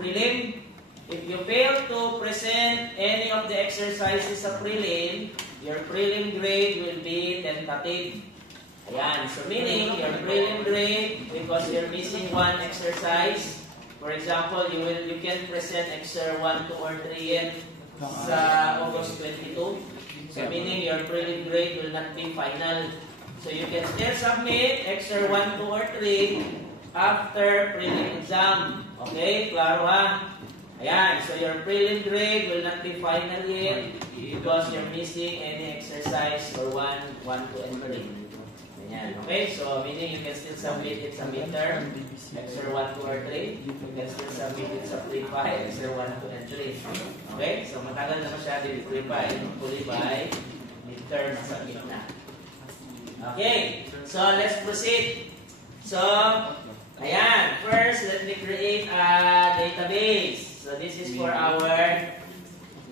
prelim. If you fail to present any of the exercises sa prelim, your prelim grade will be tentative. Ayan. So meaning, your prelim grade, because you're missing one exercise, for example, you can present exer 1, 2, or 3 yan sa August 22. So meaning, your prelim grade will not be final. So you can still submit exer 1, 2, or 3 after prelim exam. Okay? Klaro ha? Ayan, so your prelim grade will not be final yet because you're missing any exercise for 1, 2, and 3. Ayan, okay? So, meaning you can still submit it sa midterm, exer 1, 2, or 3. You can still submit it sa pre-5, exer 1, 2, and 3. Okay? So, matagal na masyado yung pre-5. Fully by midterm sa gitna. Okay, so let's proceed. So, ayan, first, let me create a database. So, this is for our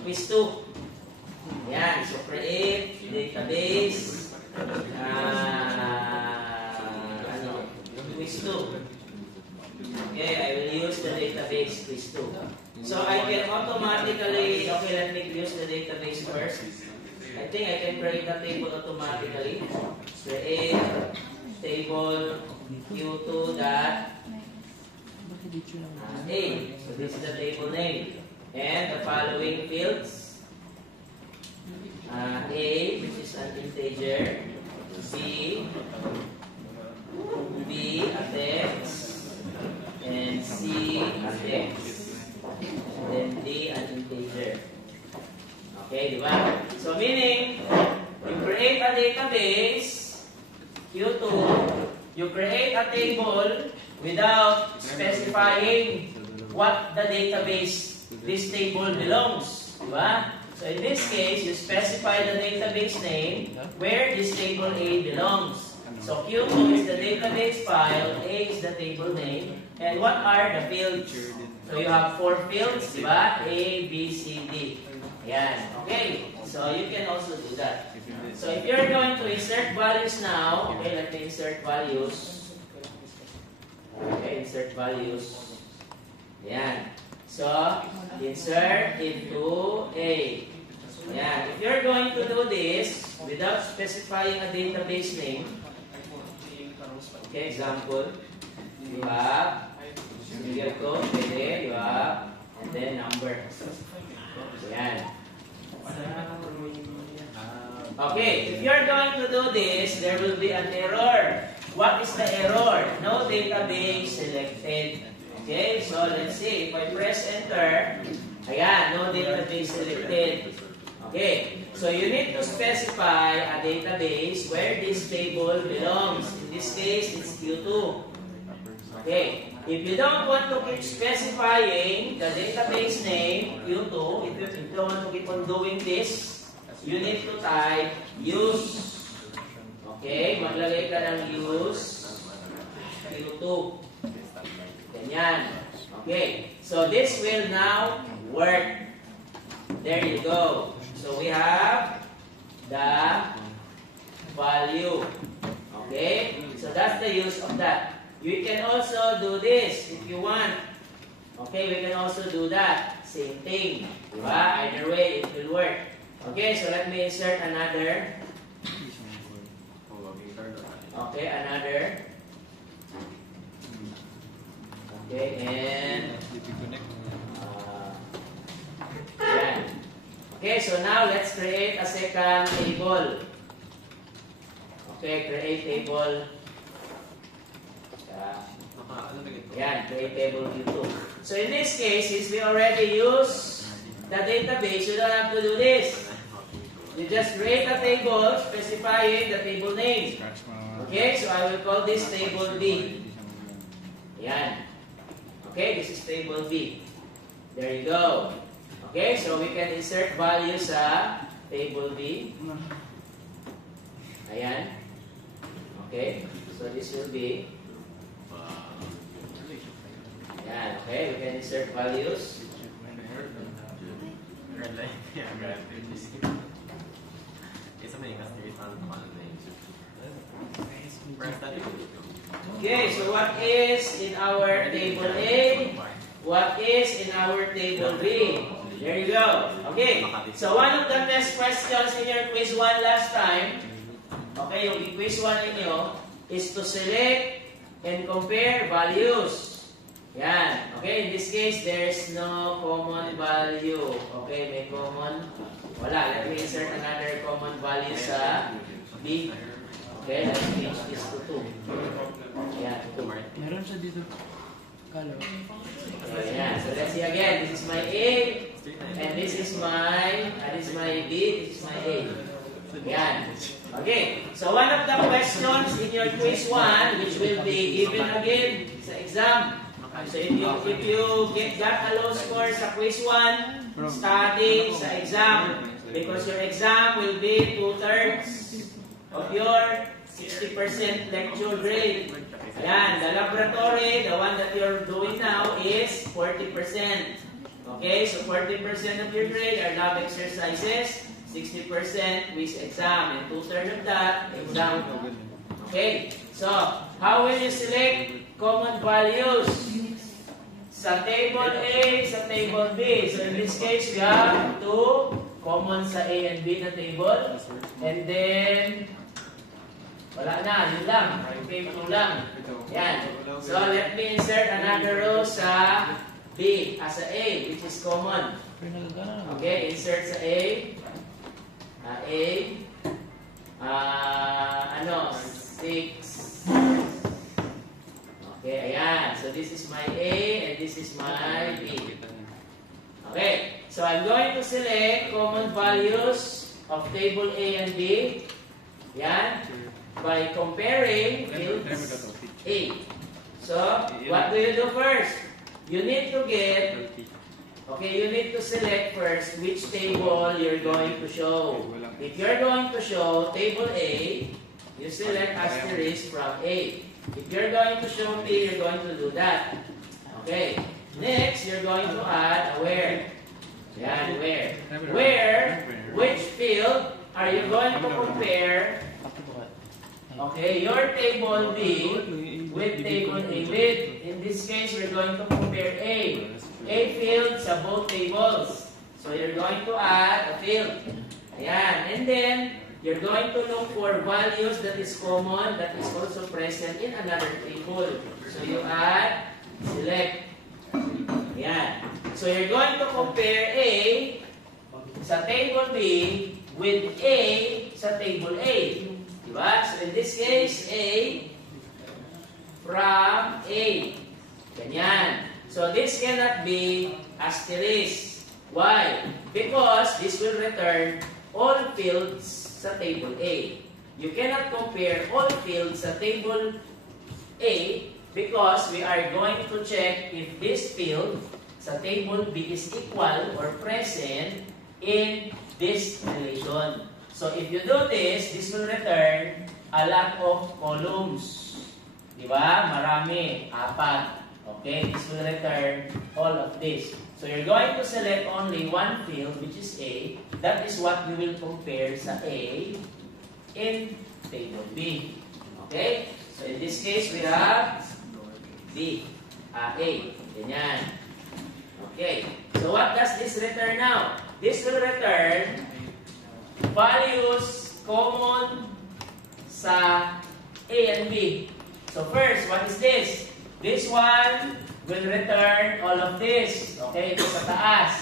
quiz 2. Ayan, so create database quiz 2. Okay, I will use the database quiz 2. So, I can automatically, okay, let me use the database first. I think I can create a table automatically. Create table Q2 dot A. So this is the table name. And the following fields. A, which is an integer. C, B, a text. And C, a text. And then D, an integer. Okay, di ba? So meaning, you create a database, Q2, you create a table without specifying what the database, this table belongs. Diba? So in this case, you specify the database name where this table A belongs. So Q2 is the database file, A is the table name, and what are the fields? So you have 4 fields, diba? A, B, C, D. Yan. Okay. So you can also do that. So if you're going to insert values now, okay, let me insert values. Okay, insert values. Yan. So, insert into A. Yan. If you're going to do this without specifying a database name, okay, example, you have, you have, and then number. Yan. Okay, if you're going to do this, there will be an error. What is the error? No database selected. Okay, so let's see. If I press enter, ayan, no database selected. Okay, so you need to specify a database where this table belongs. In this case, it's Q2. Okay, if you don't want to keep specifying the database name, Q2, if you don't want to keep on doing this, you need to type use. Okay, maglagay ka ng use Q2. Ganyan. Okay, so this will now work. There you go. So we have the value. Okay, so that's the use of that. You can also do this if you want. Okay, we can also do that. Same thing. Diba? Either way, it will work. Okay, so let me insert another. Okay, another. Okay, and yan. Okay, so now let's create a second table. Okay, create table. Yan, create table Q2. So in this case, since we already use the database, you don't have to do this. You just create a table specifying the table name. Okay, so I will call this table B. Yan. Okay, this is table B. There you go. Okay, so we can insert values sa table B. Ayan. Okay, so this will be. Ayan, okay, we can insert values. Okay, so what is in our table A? what is in our table B. There you go. Okay. So one of the test questions in your quiz 1 last time, okay, yung quiz 1 ninyo, is to select and compare values. Yan. Okay, in this case, there's no common value. Okay, may common. Wala. Let me insert another common value sa B. Okay, let's change this to 2. Yan, 2. Meron siya dito. Color. Okay, yan. So let's see again. This is my A. And this is my B. This is my A. Yan. Okay. So one of the questions in your quiz 1, which will be given again sa exam. So if you got a low score sa quiz 1, study sa exam. Because your exam will be 2/3 of your 60% lecture grade. Ayan, the laboratory, the one that you're doing now is 40%. Okay, so 40% of your grade are lab exercises, 60% quiz exam, and 2/3 of that, exam. Okay, so how will you select common values? Sa table A, sa table B. So in this case, we have 2 common sa A and B na table. And then, wala na, yun lang. Okay, 2 lang. Yan. So let me insert another row sa B, sa A, which is common. Okay, insert sa A. Ano, 6. Okay, ayan. So this is my A and this is my B. Okay, so I'm going to select common values of table A and B. Yan. By comparing fields A. So, what do you do first? You need to you need to select first which table you're going to show. If you're going to show table A, you select asterisk from A. If you're going to show B, you're going to do that. Okay. Next, you're going to add a where. Yan, where. Where, which field are you going to compare? Okay, your table B with table A with. In this case, we're going to compare A. A field sa both tables. So you're going to add a field. Ayan. And then, you're going to look for values that is common, that is also present in another table. So you add, select. Ayan. So you're going to compare A sa table B with A sa table A. Diba? So in this case, A from A. Ganyan. So this cannot be asterisk. Why? Because this will return all fields sa table A. You cannot compare all fields sa table A because we are going to check if this field sa table B is equal or present in this relation. So if you do this, this will return a lot of columns. Diba? Marami. 4. Okay? This will return all of this. So you're going to select only one field, which is A. That is what we will compare sa A in table B. Okay? So in this case, we have B. A. Ganyan. Okay. So what does this return now? This will return values common sa A and B. So first, what is this? This one will return all of this. Okay, ito sa taas.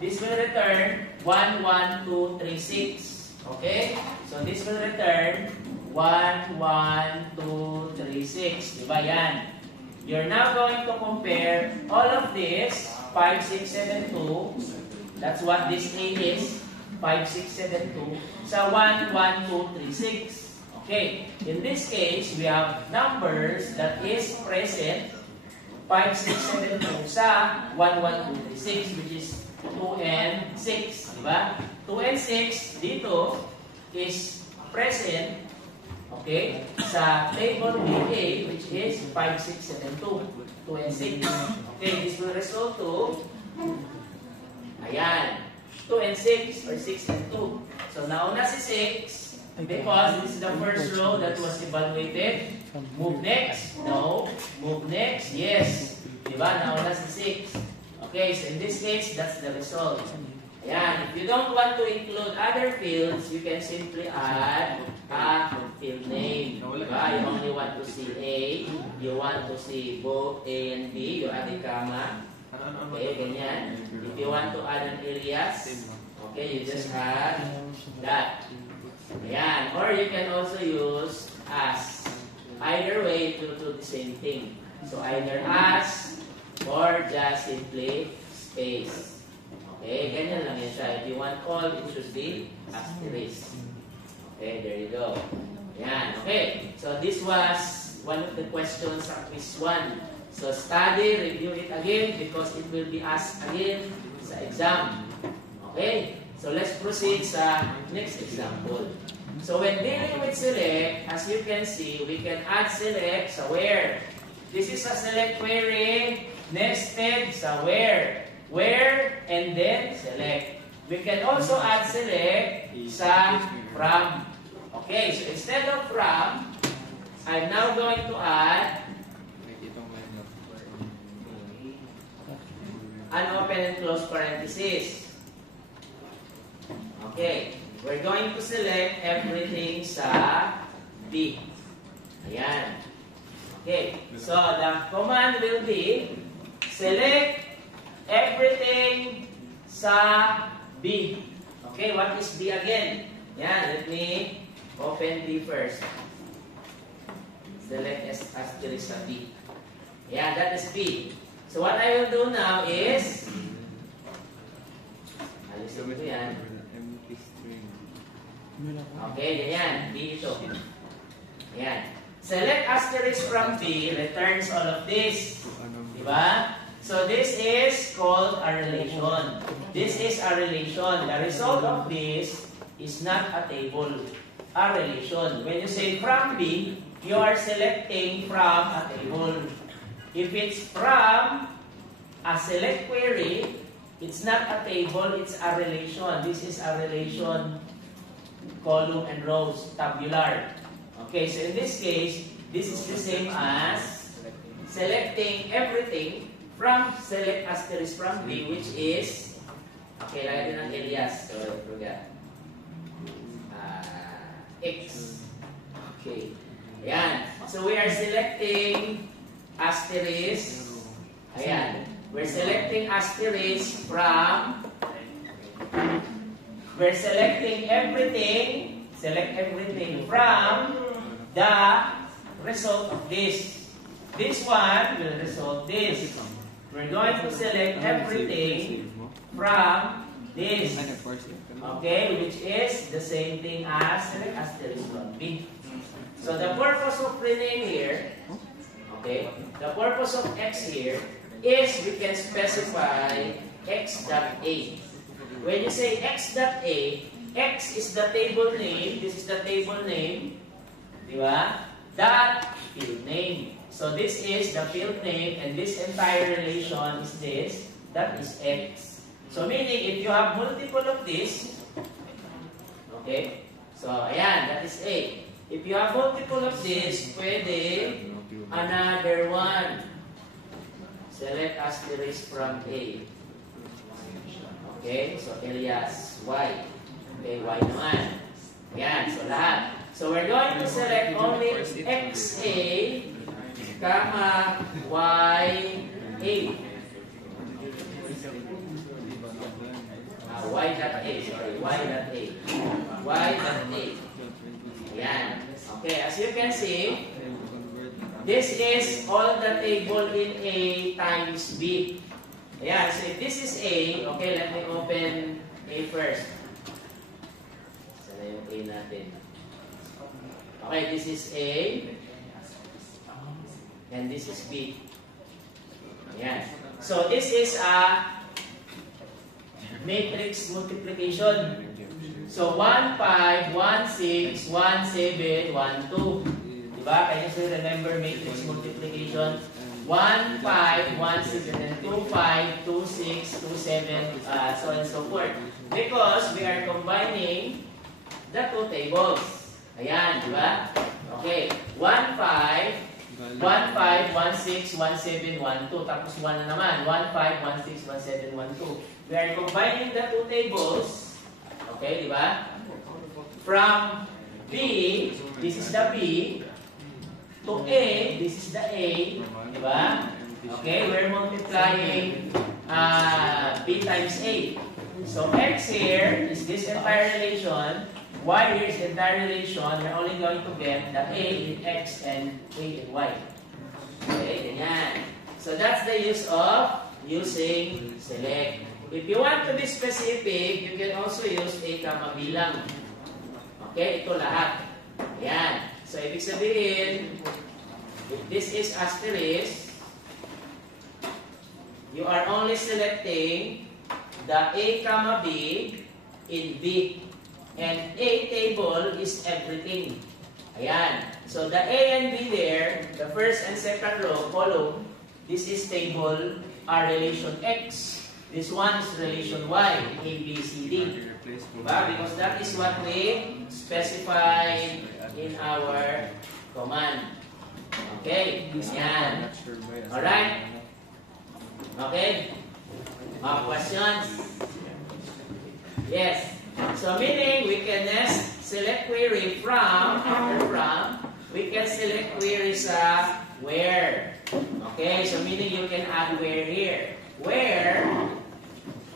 This will return 1, 1, 2, 3, 6. Okay? So this will return 1, 1, 2, 3, 6. Diba yan? You're now going to compare all of this, 5, 6, 7, 2. That's what this A is. 5, 6, 7, 2 sa 1, 1, 2, 3, 6. Okay. In this case, we have numbers that is present 5, 6, 7, 2 sa 1, 1, 2, 3, 6, which is 2 and 6. Diba? 2 and 6 dito is present, okay, sa table BA, which is 5, 6, 7, 2. 2 and 6. Okay, this will result to, ayan, 2 and 6 or 6 and 2. So nauna si 6 because this is the first row that was evaluated. Move next. No. Move next. Yes. Diba? Nauna si 6. Okay, so in this case, that's the result. Ayan, if you don't want to include other fields, you can simply add a field name. Diba? You only want to see A, you want to see both A and B, you add a comma. Okay, ganyan. If you want to add an alias, okay, you just add that. Ayan, or you can also use as. Either way, it will do the same thing. So either as or just simply space. Okay, ganyan lang yan siya. If you want all, it should be asterisk. Okay, there you go. Yan, okay. So this was one of the questions sa quiz 1. So study, review it again because it will be asked again sa exam. Okay, so let's proceed sa next example. So when dealing with select, as you can see, we can add select sa where. This is a select query nested sa where. Where and then select. We can also add select sa from. Okay, so instead of from, I'm now going to add an open and close parenthesis. Okay, we're going to select everything sa B. Ayan. Okay, so the command will be select everything sa B. Okay, what is B again? Yan, let me open B first. Select asterisk sa B. Yeah, that is B. So what I will do now is alisin ko yan. Okay, ganyan. B ito. Ayan. Select asterisk from B returns all of this. Diba? So this is called a relation. This is a relation. The result of this is not a table. A relation. When you say from B, you are selecting from a table. If it's from a select query, it's not a table, it's a relation. This is a relation, column and rows, tabular. Okay, so in this case, this is the same as selecting everything from select asterisk from B, which is, okay, lagay din ang alias. So, forget. X. Okay. Ayan. So, we are selecting asterisk. Ayan. We're selecting asterisk from, we're selecting everything, select everything from the result of this. This one will result this. We're going to select everything from this. Okay, which is the same thing as select asterisk from B. So the purpose of rename here, okay, the purpose of X here is we can specify X.A. When you say X.A, X is the table name, this is the table name, diba? That field name. So this is the field name and this entire relation is this, that is X. So meaning if you have multiple of this, okay, so ayan, that is A. If you have multiple of this, pwede another one. Select asterisk from A. Okay, so alias Y. Okay, Y naman. Ayan, so lahat. So we're going to select only XA, comma, YA. Y.A, sorry, Y.A. Y.A. Ayan. Okay, as you can see, this is all the table in A times B. Ayan, so if this is A, okay, let me open A first. Sana yung A natin. Okay, this is A. And this is B. Ayan. So this is a matrix multiplication. So 1, 5, 1, 6, 1, 7, 1, 2. Diba? Can you still remember matrix multiplication? 1, 5, 1, 6, and then 2, 5, 2, 6, 2, 7, so on and so forth. Because we are combining the two tables. Ayan, diba? Okay. 1, 5, 15, 16, 17, 12. Tapos 1 na naman. 15, 16, 17, 12. We are combining the two tables. Okay, di ba? From B, this is the B, to A, this is the A, di ba? Okay, we're multiplying B times A. So X here is this entire relation, Y here is the entire relation. We're only going to get the A in X and A in Y. Okay, ganyan. So that's the use of using select. If you want to be specific, you can also use A, B lang. Okay, ito lahat. Ayan. So, ibig sabihin, if this is asterisk, you are only selecting the A, B in B. And A table is everything. Ayan. So, the A and B there, the first and second row, column, this is table relation X. This one is relation Y, A, B, C, D. Diba? Because that is what we specified in our command. Okay? Yan. Alright? Okay? Questions? Yes. So meaning we can select query from, after from, we can select query sa where. Okay? So meaning you can add where here. Where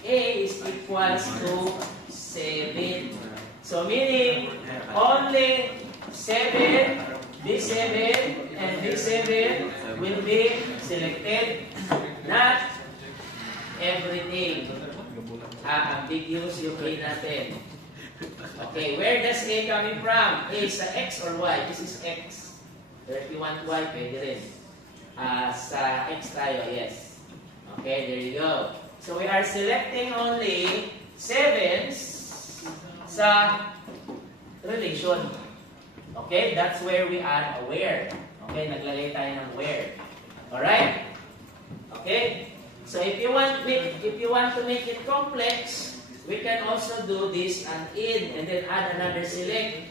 A is equals to 7. So meaning only 7, this 7, and this 7 will be selected. Not everything. Ambiguous yung A natin. Okay, where does A coming from? A sa X or Y? This is X. Pero if you want Y, pwede rin. Sa X tayo, yes. Okay, there you go. So we are selecting only 7s sa relation. Okay, that's where we add a where. Okay, naglalagay tayo ng where. Alright? Okay? So if you want to make it complex, we can also do this and in and then add another select.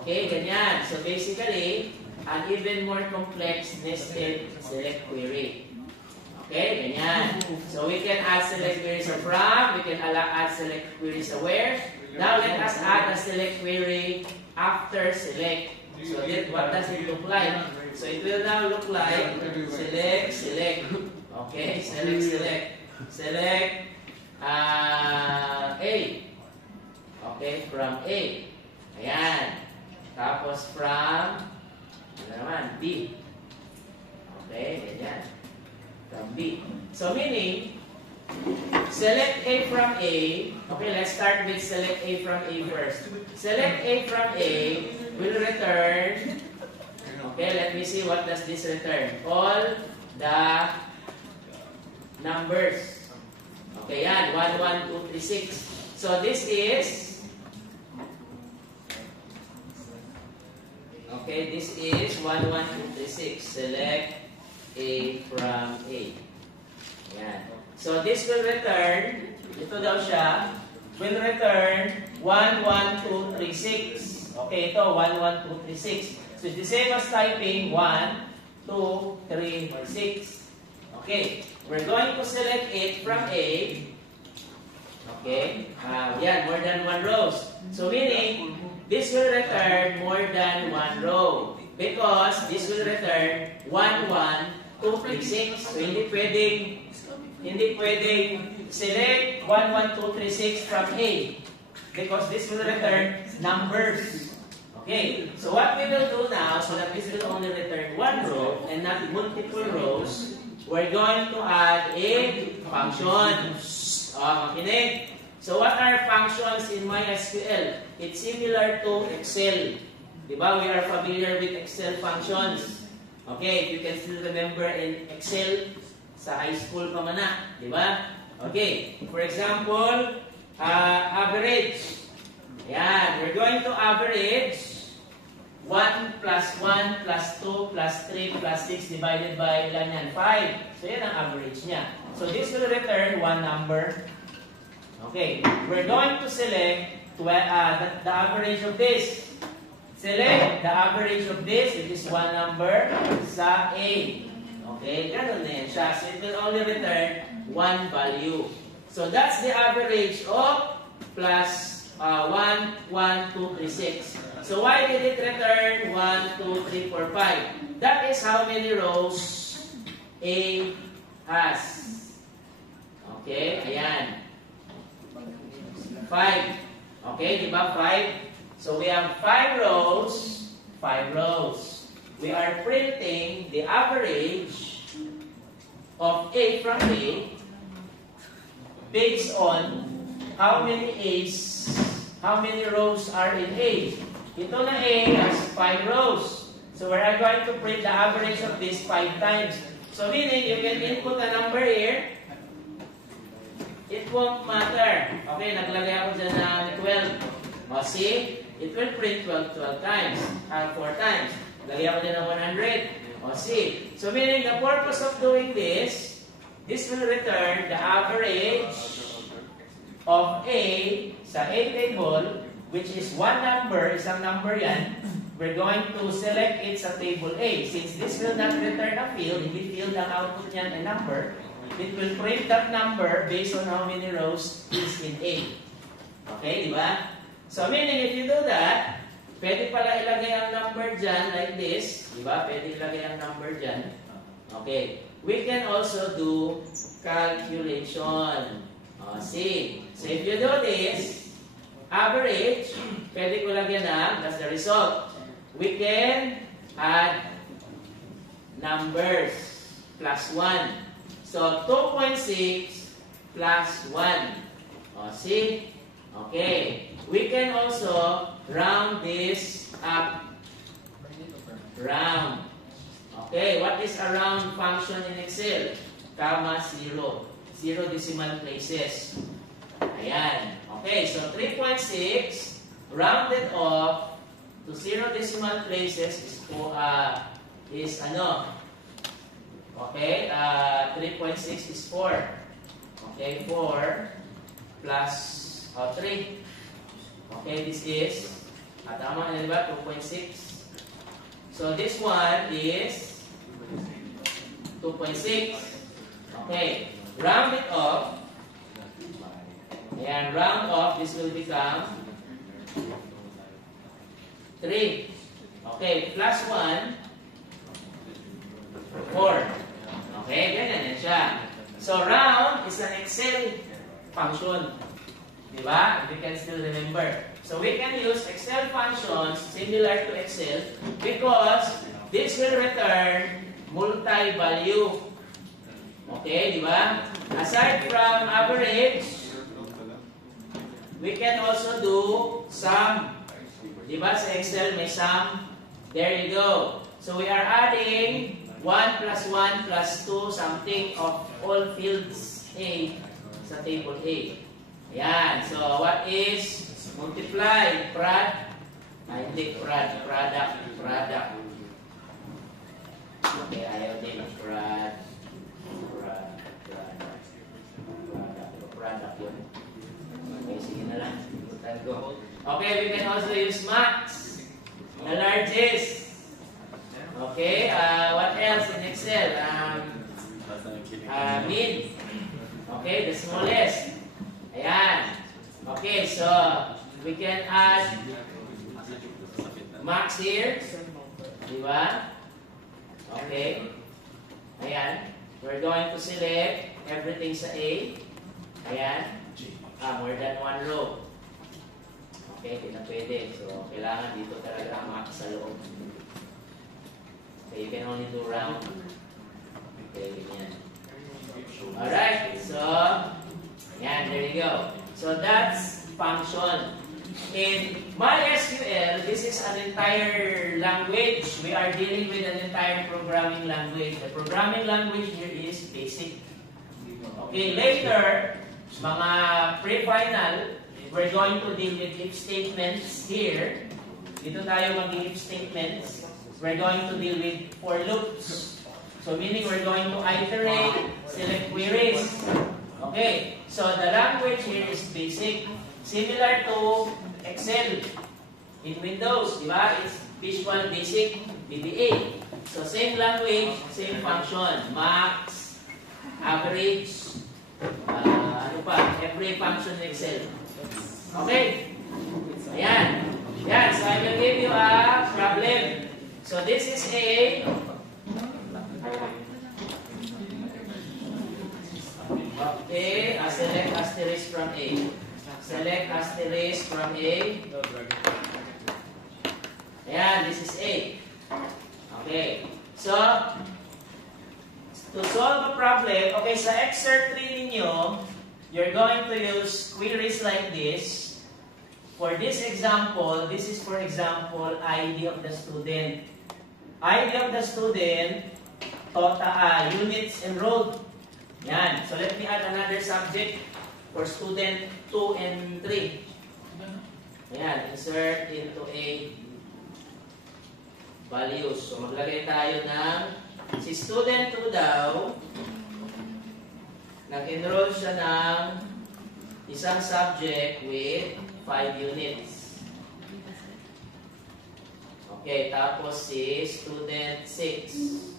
Okay, ganyan. So basically, an even more complex nested select query. Okay, ganyan. So we can add select queries sa from, we can add select queries sa where. Now let us add a select query after select. So what does it look like? So it will now look like select, select. Okay, select, select. Select A. Okay, from A. Ayan. Tapos from, ano naman, B. Okay, ganyan. From B. So meaning, select A from A. Okay, let's start with select A from A first. Select A from A will return. Okay, let me see what does this return. All the numbers. Okay, yan. 1, 1, 2, 3, 6. So this is, okay, this is 1, 1, 2, 3, 6. Select A from A. Yan. So this will return, ito daw siya, will return 1, 1, 2, 3, 6. Okay, ito 1, 1, 2, 3, 6. So it's the same as typing 1, 2, 3, 6. Okay, we're going to select it from A. Okay, yan, more than 1 rows. So meaning, this will return more than 1 row. Because this will return 1, 1, 2, 3, 6. So hindi pwedeng select 1, 1, 2, 3, 6 from A. Because this will return numbers. Okay, so what we will do now, so that this will only return 1 row and not multiple rows, we're going to add a function. Makinig. So what are functions in MySQL? It's similar to Excel. Diba? We are familiar with Excel functions. Okay, if you can still remember in Excel, sa high school pa man na. Diba? Okay, for example, average. Yan, we're going to average 1 plus 1 plus 2 plus 3 plus 6 divided by ilan yan? 5. So yan ang average niya. So this will return one number. Okay, we're going to select the average of this. select the average of this, which is one number, sa A. Okay, ganun na yan siya. So it will only return one value. So that's the average of plus 1, 1, 2, 3, 6. So why did it return 1, 2, 3, 4, 5? That is how many rows A has. Okay, ayan. 5. Okay, di ba? 5. So we have 5 rows, 5 rows. We are printing the average of A from A based on how many A's, how many rows are in A. Ito na A has 5 rows. So we are going to print the average of this 5 times. So meaning you can input a number here. It won't matter. Okay, naglagay ako dyan ng 12. O, see? It will print 12 times. 4 times. Lagay ako dyan ng 100. O, see? So meaning the purpose of doing this will return the average of A sa A table, which is one number, isang number yan. We're going to select it sa table A. Since this will not return a field, hindi field ang output niyan a number, it will print that number based on how many rows is in A. Okay, di ba? So meaning if you do that, pwede pala ilagay ang number dyan like this. Di ba? Pwede ilagay ang number dyan. Okay. We can also do calculation. See? So if you do this, average, pwede ko lagyan na, that's the result. We can add numbers plus 1. So 2.6 plus 1. See? Okay. We can also round this up. Round. Okay. What is a round function in Excel? Comma 0. 0 decimal places. Ayan. Okay. So 3.6 rounded off to 0 decimal places is ano? Okay, 3.6 is 4. Okay, 4 plus 3. Okay, this is, tama na diba? 2.6. So this one is 2.6. Okay, round it off. And round off, this will become 3. Okay, plus 1, 4. Okay, ganyan yan siya. So, round is an Excel function. Diba? If you can still remember. So, we can use Excel functions similar to Excel because this will return multi-value. Okay, diba? Aside from average, we can also do sum. Diba? Sa Excel may sum. There you go. So, we are adding 1 plus 1 plus 2 something of all fields A sa table A. Ayan. So, what is multiply? Hindi product. Okay, ayaw din. Product yun. Okay, sige na lang. Okay, we can also use max. The largest. Okay, what else in Excel? Min. Okay, the smallest. Ayan. Okay, so we can add max here. Diba? Okay. Ayan. We're going to select everything sa A. Ayan. More than one row. Okay, hindi na pwede. So, kailangan dito talaga max sa loob. Okay, you can only do round. Okay, ganyan. Alright, so, yan, there you go. So, that's function. In MySQL, this is an entire language. We are dealing with an entire programming language. The programming language here is BASIC. Okay, later, mga pre-final, we're going to deal with if statements here. Dito tayo mag-if statements. We're going to deal with for loops. So meaning we're going to iterate, select queries. Okay, so the language here is BASIC. Similar to Excel. in Windows, di ba? It's Visual Basic VBA. So same language, same function. Max, average, ano pa, every function in Excel. Okay? Ayan. Yan, so I will give you a problem. So this is A. Okay, select asterisk from A. Select asterisk from A. Ayan, this is A. Okay. So, to solve a problem, okay, sa excerpt 3 ninyo, you're going to use queries like this. For this example, this is for example, ID of the student. ID of the student, total units enrolled. Yan. So let me add another subject for student 2 and 3. Ayan. Insert into A values. So maglagay tayo ng si student 2 daw, nag-enroll siya ng isang subject with 5 units. Okay, tapos si student 6.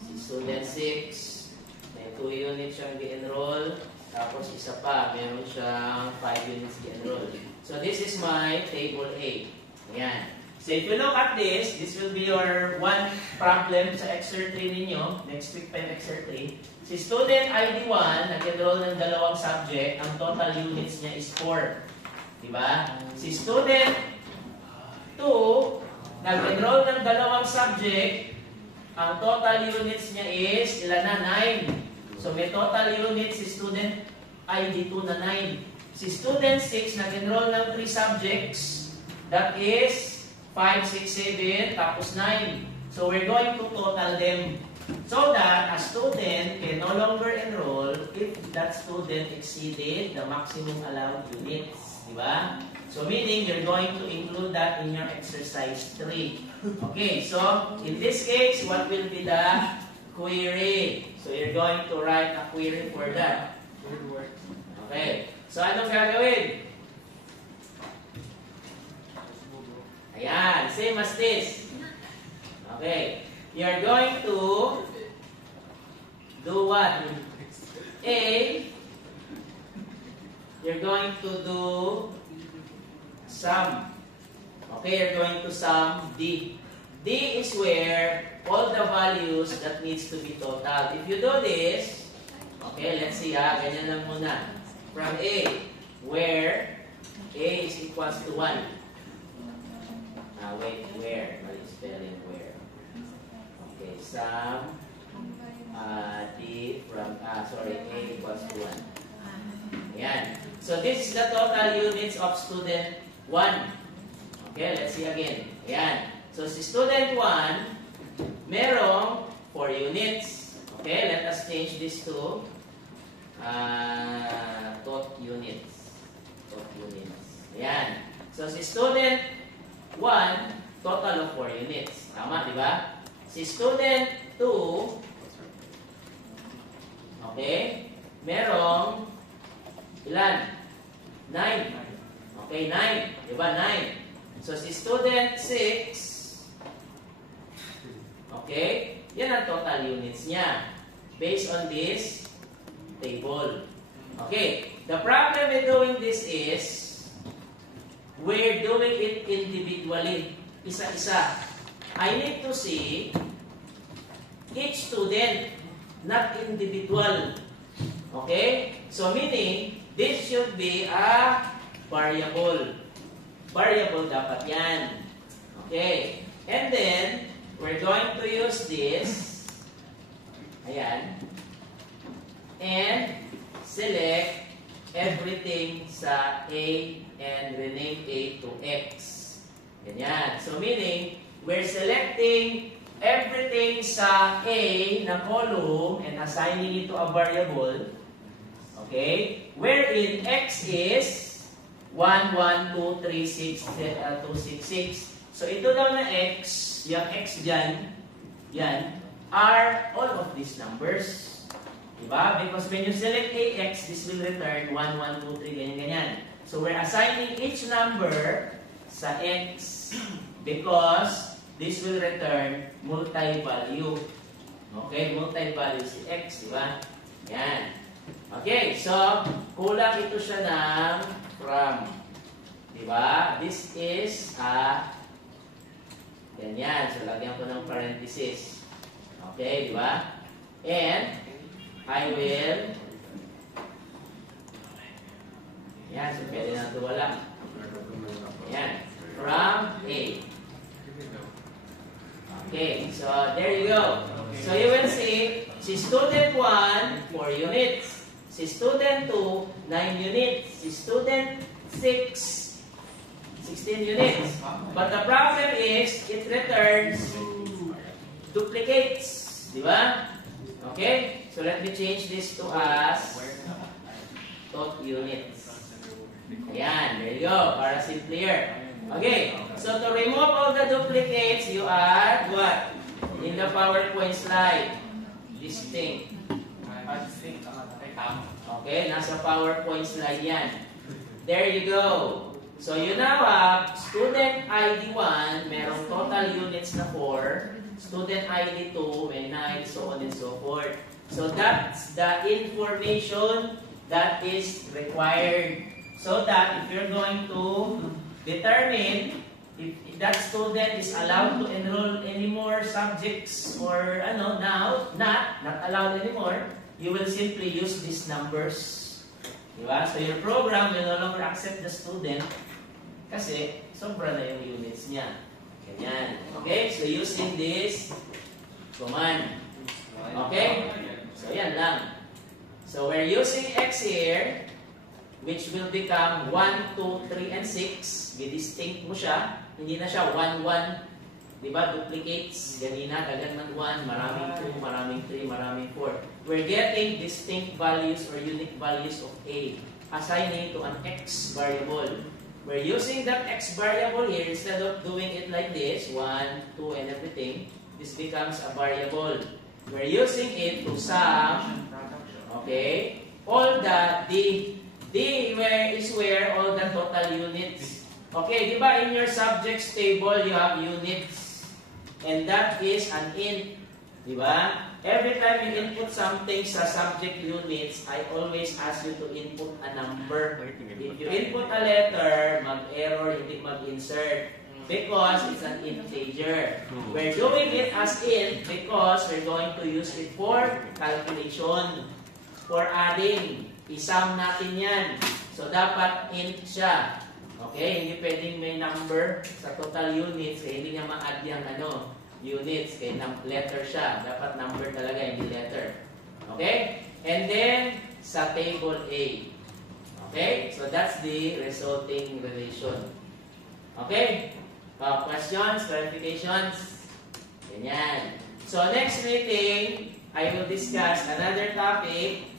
Si student 6, may 2 units siyang di-enroll. Tapos isa pa, meron siyang 5 units di-enroll. So this is my table A. Ayan. So if you look at this will be your one problem sa excerpt 3 ninyo. Next week pa yung excerpt 3. Si student ID 1, nag-enroll ng 2 subject. Ang total units niya is 4. Diba? Si student 2, nag-enroll ng 2 subject. Ang total units niya is, ilan na? 9. So may total units si student ID 2 na 9. Si student 6, nag-enroll ng 3 subjects. That is 5, 6, 7, tapos 9. So we're going to total them so that a student can no longer enroll if that student exceeded the maximum allowed units. Diba? So meaning you're going to include that in your exercise 3. Okay, so in this case, what will be the query? So you're going to write a query for that. Okay, so anong gagawin? Ayan, same as this. Okay. You're going to do what? A. You're going to do sum. Okay, you're going to sum D. D is where all the values that needs to be total. If you do this, okay, let's see ha, ganyan lang muna. From A, where A is equals to 1. Wait, where? Mali spelling where. Okay, sum D from, sorry, A equals to 1. Ayan. So this is the total units of student 1. Okay, let's see again. Ayan. So si student 1, merong 4 units. Okay, let us change this to tot units. Tot units. Ayan. So si student 1, total of 4 units. Tama, di ba? Si student 2, okay, merong ilan? 9. Okay, 9. Di ba? 9. So si student 6, okay, yan ang total units niya based on this table. Okay, the problem with doing this is we're doing it individually, isa-isa. I need to see each student, not individual. Okay? So meaning, this should be a variable. Variable dapat yan. Okay? And then, we're going to use this. Ayan. And select everything sa A and rename A to X. Ganyan. So meaning, we're selecting everything sa A na column and assigning it to a variable. Okay? Wherein X is 1, 1, 2, 3, 6, 2, 6, 6. So ito daw na X, yung X dyan, yan, are all of these numbers. Diba? Because when you select AX, this will return 1, 1, 2, 3, ganyan, ganyan. So we're assigning each number sa x because this will return multi-value. Okay, multi-value si x, di ba? Yan. Okay, so kulang ito siya ng from. Di ba? This is a ganyan. So lagyan ko ng parenthesis. Okay, di ba? And I will yan, so pwede na ito wala. Yan. From A. Okay, so there you go. So you will see, si student 1, 4 units. Si student 2, 9 units. Si student 6, 16 units. But the problem is, it returns duplicates. Di ba? Okay? So let me change this to as tot units. Ayan, there you go. Para simpler. Okay, so to remove all the duplicates, you add what? In the PowerPoint slide. This thing. Okay, nasa PowerPoint slide yan. There you go. So you now have student ID 1, merong total units na 4. Student ID 2, may 9, so on and so forth. So that's the information that is required. So that if you're going to determine if that student is allowed to enroll any more subjects or now not allowed anymore, you will simply use these numbers. Diba? So your program will no longer accept the student kasi sobra na yung units niya. Ganyan. Okay? So using this command. Okay? So yan lang. So we're using X here, which will become 1, 2, 3, and 6. Distinct mo siya. Hindi na siya 1, 1. Diba? Duplicates. Ganina, kaganman 1, maraming 2, maraming 3, maraming 4. We're getting distinct values or unique values of A. Assigning to an X variable. We're using that X variable here. Instead of doing it like this, 1, 2, and everything, this becomes a variable. We're using it to sum, okay, all the D where all the total units. Okay, di ba in your subjects table you have units, and that is an int, di ba? Every time you input something sa subject units, I always ask you to input a number. If you input a letter, mag-error, hindi mag-insert, because it's an integer. We're doing it as int because we're going to use it for calculation, for adding. I-sum natin yan. So, dapat int siya. Okay? Hindi pwedeng may number sa total units. Kaya hindi niya ma-add yung units. Kaya letter siya. Dapat number talaga, hindi letter. Okay? And then, sa table A. Okay? So, that's the resulting relation. Okay? Questions? Clarifications? Ganyan. So, next meeting, I will discuss another topic.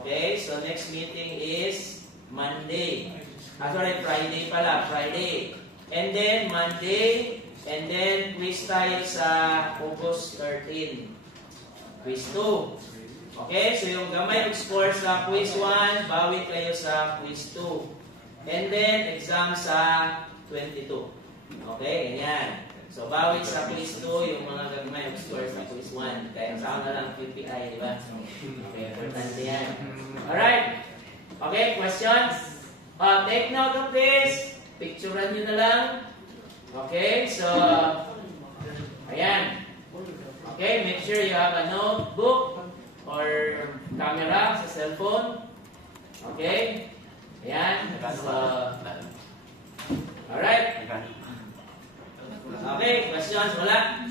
Okay, so next meeting is Monday. Friday pala, Friday. And then Monday, and then quiz tayo sa August 13. Quiz 2. Okay, so yung gamay score sa quiz 1, bawi kayo sa quiz 2. And then exam sa 22. Okay, ganyan. So, bawi sa quiz 2, yung mga gagmay score sa quiz 1. Kaya saan na lang PPI, di ba? Okay, importante yan. Alright. Okay, questions? Take note of this. Picturean nyo na lang. Okay, so, ayan. Okay, make sure you have a notebook or camera sa cellphone. Okay? Ayan. So, alright. Okay, questions? Wala?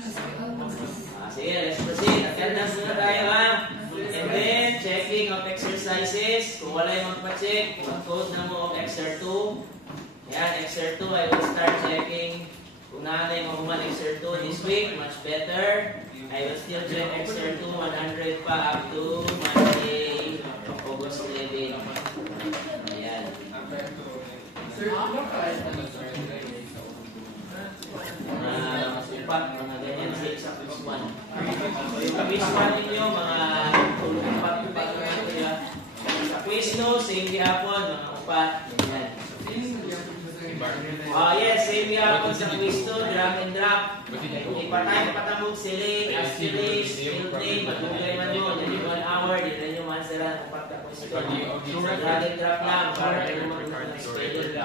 Sige, let's proceed. Attendance muna tayo, ha? And then, checking of exercises. Kung wala yung magpa-check, mag-code na mo of Exer 2. Yan, Exer 2, I will start checking. Kung naanay mo human Exer 2 this week, much better. I will still check Exer 2, 100 pa up to Monday, August 11. Ayan. Mga mga ganyan sa quiz 1. So yung quiz 1 ninyo, mga upat sa quiz 2, same gihapon, mga upat, ganyan. Yes, same yapon sa quiz 2, drag and drop. Ipatay patamog select, asterisk, field name, matugay man mo, yan yung 1 hour, yun na yung answeran, upat ka quiz 2. Drag and drop lang, para kayo mag-unang ng spelling.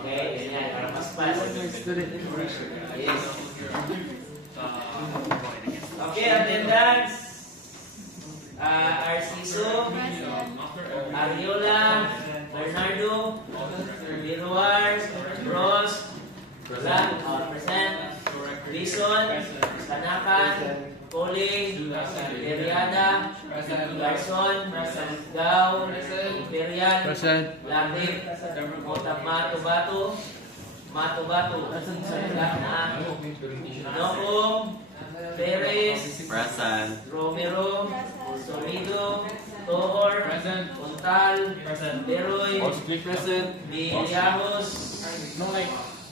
Okay, ganyan, para mas fast. Yes. Okay, attendance. Arciso, Ariola, Bernardo, Liruar, Ross, present, Rison, Kanakan, Coling, Periada, Garson, Gao, Imperial, Lapid, Mato-Bato, Nokong, Perez, Romero, Solido, Tohor, Puntal, Beroy, Villajos,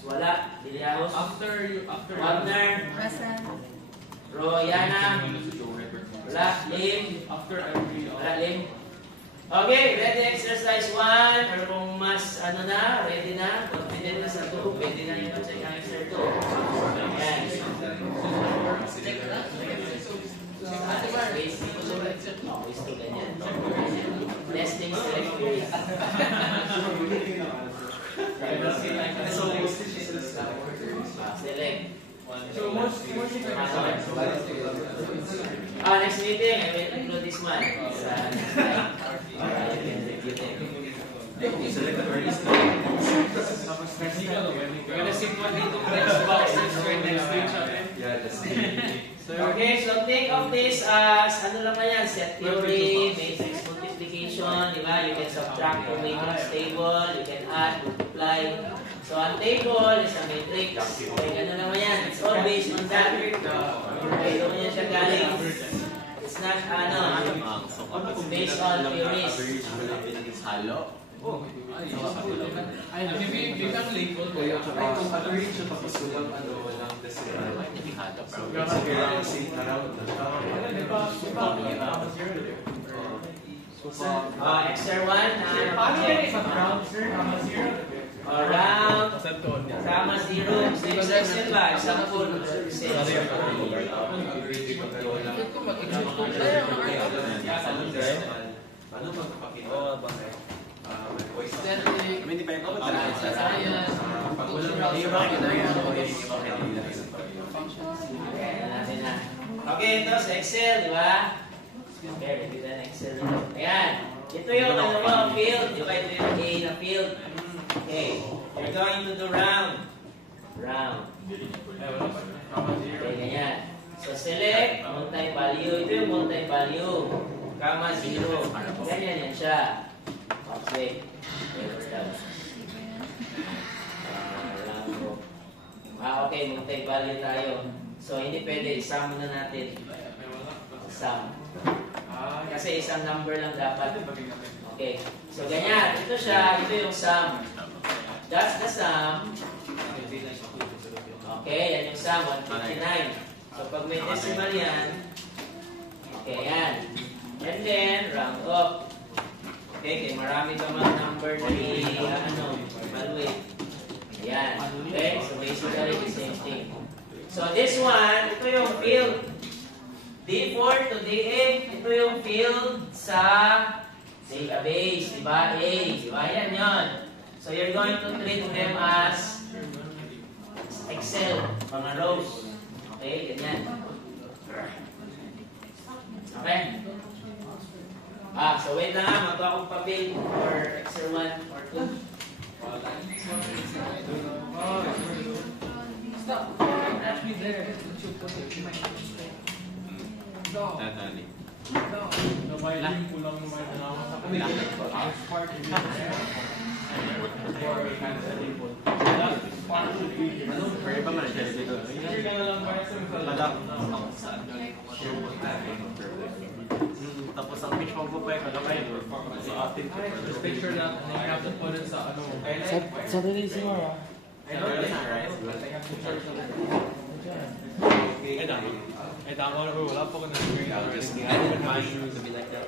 wala, Villajos, Wagner, Royana, wala, Lim, wala, Lim. Okay, ready exercise 1, or kung mas ready na, confident na sa 2, pwede na yung check ang exercise 2. Ayan. Testing experience. Select. Next meeting, I will include this one. We're gonna sit one into flex boxes for next week. Okay, so think of this as lang na yan, set theory, matrix multiplication, di ba? You can subtract from matrix table, you can add, multiply. So, ang table is a matrix. Okay, gano'n naman yan. It's all based on that. Okay, doon yan siya galing. It's not, based on theories. Halo? Ay, biglang label ko yun. Ay, kung rin siya papasulang walang decimal. Kailangan same na round. XR1. Paano yan isang round, sir? Round. Sama 0. So, yung section ba? Example. Paano magpapakita? Hindi pa yung Okay, ito sa Excel, di ba? Okay, ready na Excel. Ayan. Ito yung field. Di ba? Ito yung A na field. Okay. You're going to do round. Okay, ganyan. So, select, multi-value. Ito yung multi-value. Comma 0. Ganyan yan siya. Okay. Okay, multi-value tayo. So, hindi pwede. Isama na natin. Sum. Kasi isang number lang dapat. Okay. So, ganyan. Ito siya. Ito yung sum. That's the sum. Okay, yan yung sum. 159. So, pag may decimal yan, okay, yan. And then, round up. Okay, marami ka mga number na evaluate. Ayan. Okay, so basically the same thing. So this one, ito yung field. D4 to D8, ito yung field sa database, di ba? A, di ba? Yan yun. So you're going to treat them as Excel, mga rows. Okay, ganyan. Okay? So wait lang ha, magpa akong papel for Excel 1 or 2. Stop. Actually, there. No. Tapos ang pitch mo po pa yung Just picture lang, and then you have to put it sa ano. Saturday tomorrow. Wala po ka na just I didn't mind to be like that.